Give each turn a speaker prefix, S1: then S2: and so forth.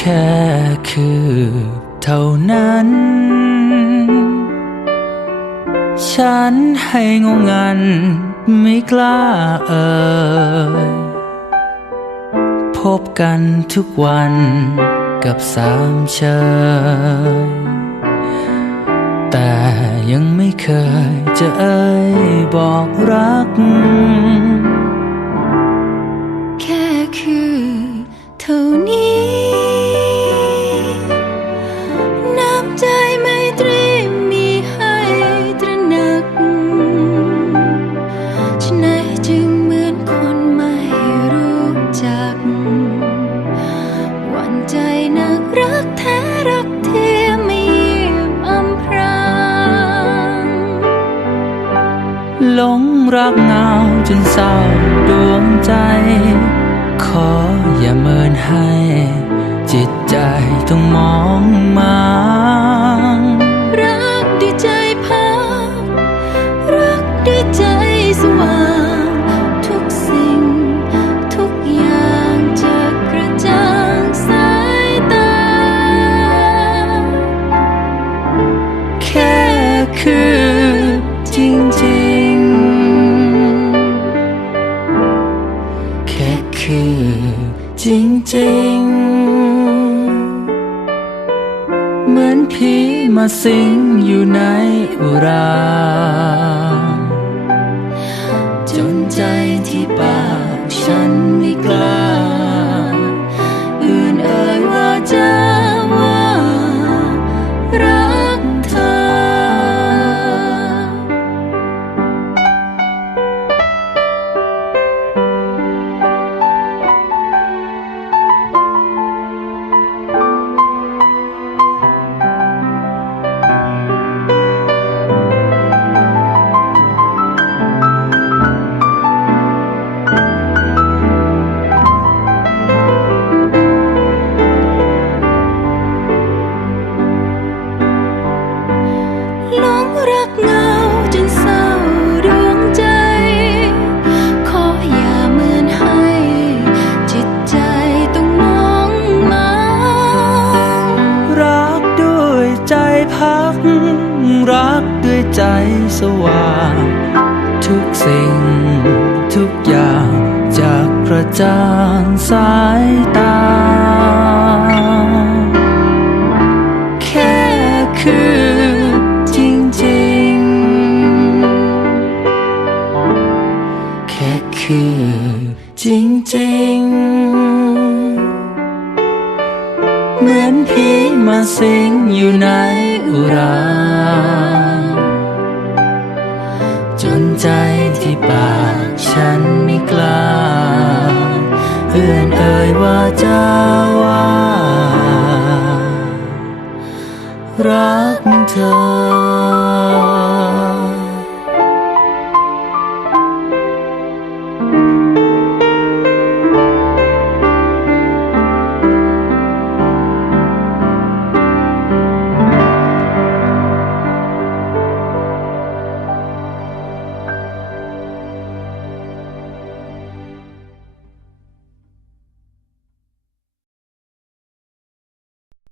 S1: แค่คือเท่านั้น ฉันให้งงงันไม่กล้าเอ่ยพบกันทุกวันกับสามเชยแต่ยังไม่เคยจะเอ่ยบอกรัก
S2: แค่คือเท่านี้ รักเงา
S1: จนเศร้าดวงใจ ขออย่าเมินให้ จิตใจต้องมองมา
S2: รักด้วยใจพักรักด้วยใจสว่าง ทุกสิ่ง ทุกอย่างจะกระจ่างสายตา
S1: แค่คือ ค่คือจริงๆ เหมือนผีมาสิงอยู่ในอุรา จนใจ สว่าง ทุกสิ่ง ทุกอย่าง จากกระจางสายตา แค่คือจริงๆ แค่คือจริงๆ เหมือนผีมาสิงอยู่ในอุรา เอื่อนเอ่ยว่าจะว่า รักเธอ